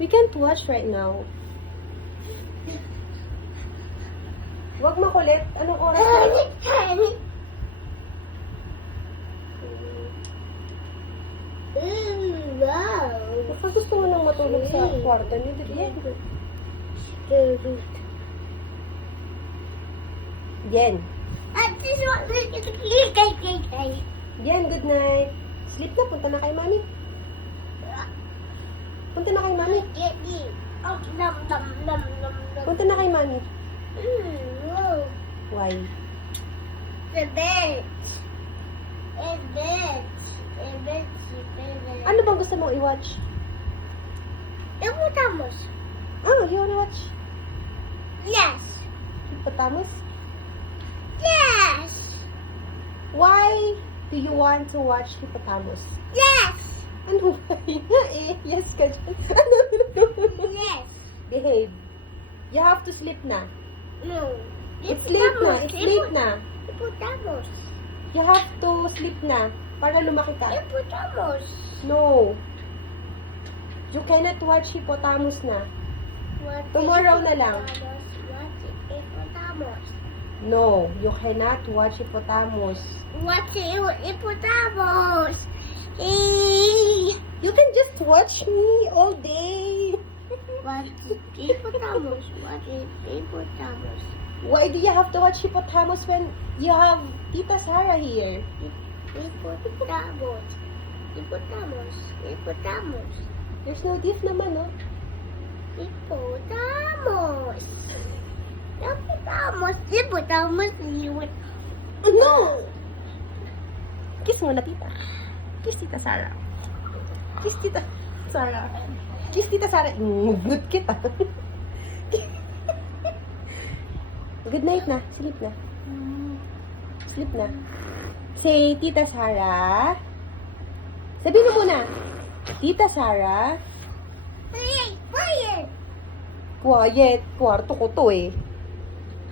We can't watch right now. Huwag makulit. Anong oras na? Wow. Baka gusto mo nang matulog sa kwarto niyo, di ba? Jen. I just want to sleep. Jen, good night. Sleep na. Punta na kay mami. Punta na kay mami. Oh, nom, nom, nom, nom, nom. Punta na kay mami. Wow. Why? The bed. A bed. A bed. Ano bang gusto mong i-watch? Hippopotamus. Oh, you wanna watch Yes. Hippopotamus? Yes. Why do you want to watch Hippopotamus? Yes. Ano ba? Yes ka dyan. Ano? Yes. Behave. You have to sleep na. No. It's late na. It's late na. Hippopotamus. You have to sleep na para lumaki ka. Hippopotamus. No. You cannot watch Hippopotamus na. What is Tomorrow na lang. hippopotamus? What is hippopotamus? No, you cannot watch Hippopotamus. What is hippopotamus? You can just watch me all day. What is hippopotamus? What is hippopotamus? Why do you have to watch Hippopotamus when you have Tita Sarah here? Hippopotamus. Hippopotamus. Hippopotamus. There's no diff naman, no? Hippopotamus. Hippopotamus. Hippopotamus. No! Kiss mo na, Tita. Kiss Tita Sarah. Kiss Tita Sarah. Kiss Tita Sarah. Good kita. Good night na. Sleep na. Sleep na. Say, Tita Sarah. Sabihin mo muna. Tita Sarah. Hey, quiet. Quiet. Kwarto ko to eh.